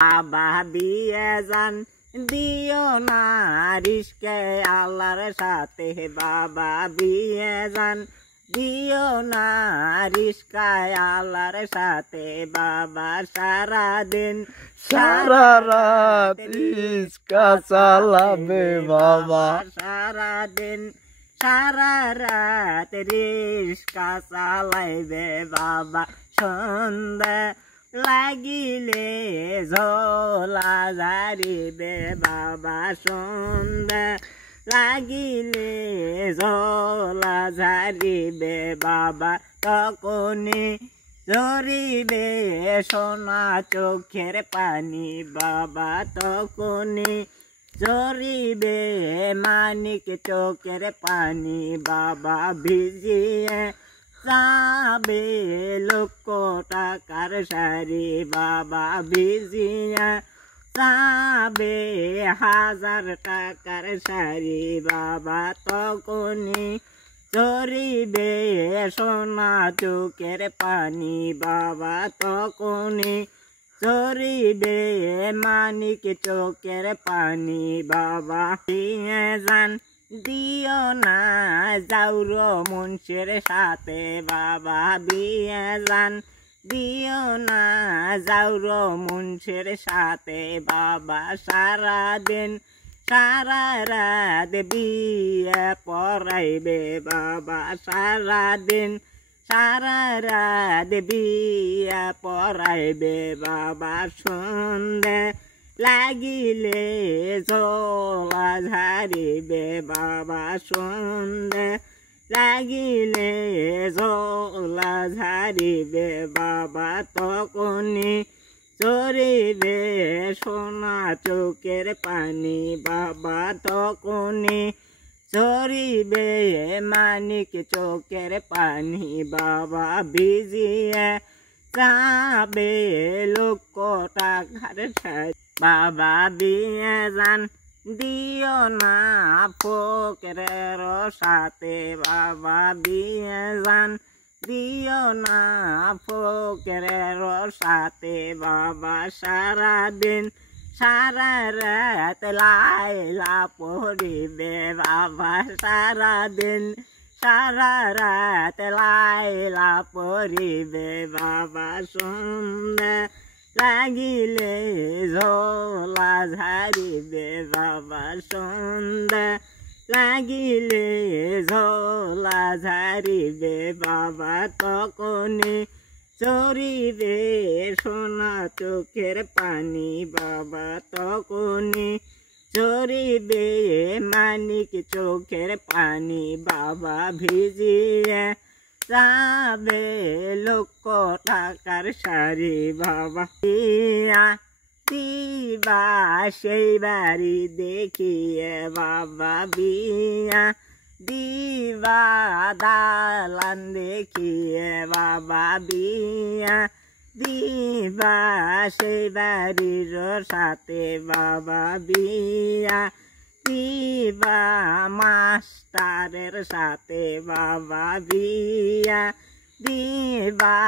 বাবা দিয়ে যান দিও না রিস্কে আল্লাহর সাথে বাবা দিয়ে যান দিও না রিস্কায় আল্লাহর সাথে বাবা সারাদিন সারা রাত রিস্কা চালাবে বাবা সারাদিন সারা রাত রিস্কা চালাইবে বাবা সন্ধ্যা লাগিলে ঝোলা ঝাড়িবে বাবা সন্ধ্যা লাগিলে ঝোলা ঝাড়িবে বাবা তখনই ঝরিবে সোনা চোখের পানি বাবা তখনই ঝরিবে মানিক চোখের পানি বাবা ভিজিয়ে যাবে লক্ষ টাকার শাড়ি বাবা ভিজিয়ে যাবে 1000 টাকার শাড়ি বাবা তখনই ঝরিবে সোনা চোখের পানি বাবা তখনই ঝরিবে মানিক চোখের পানি বাবা দিয়ে যান দিও না যাওর মুন্সির সাথে বাবা দিয়ে যান দিও না যাওর মুন্সির সাথে বাবা সারাদিন সারা রাত বিয়ে পড়াইবে বাবা সারাদিন সারা রাত বিয়ে পড়াইবে বাবা সন্ধ্যা লাগিলে ঝোলা ঝাড়িবে বাবা সন্ধ্যা লাগিলে ঝোলা ঝাড়িবে বাবা তখনই ঝরিবে সোনা চোখের পানি বাবা তখনই ঝরিবে মানিক চোখের পানি বাবা ভিজিয়ে যাবে লক্ষ টাকার শাড়ি বাবা দিয়ে যান দিও না ফকিরের সাথে বাবা দিয়ে যান দিও না ফকিরের সাথে বাবা সারাদিন সারা রাত লাইলা পড়িবে বাবা সারাদিন সারা রাত লাইলা পড়িবে বাবা সন্ধ্যা লাগিলে ঝোলা ঝাড়িবে বাবা সন্ধ্যা লাগিলে ঝোলা ঝাড়িবে বাবা তখনই ঝরিবে সোনা চোখের পানি বাবা তখনই ঝরিবে মানিক চোখের পানি বাবা ভিজিয়ে যাবে লক্ষ টাকার শাড়ি বাবা দিবা সেই বাড়ি দেখিয়ে বাবা বিয়া দিবা দালান দেখিয়ে বাবা বিয়া দিবা সেই বাড়ির সাথে বাবা বিয়া দিবা মাস্টারের সাথে বাবা বিয়া দিবা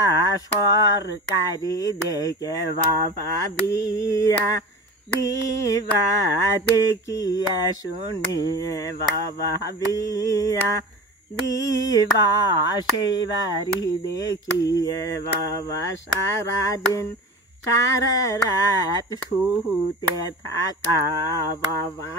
সরকারি দেখে বাবা বিয়া দিবা দেখিয়া শুনিয়ে বাবা বিয়া দিবা সেই বাড়ি দেখিয়ে বাবা সারাদিন সারা রাত শুতে থাকা বাবা।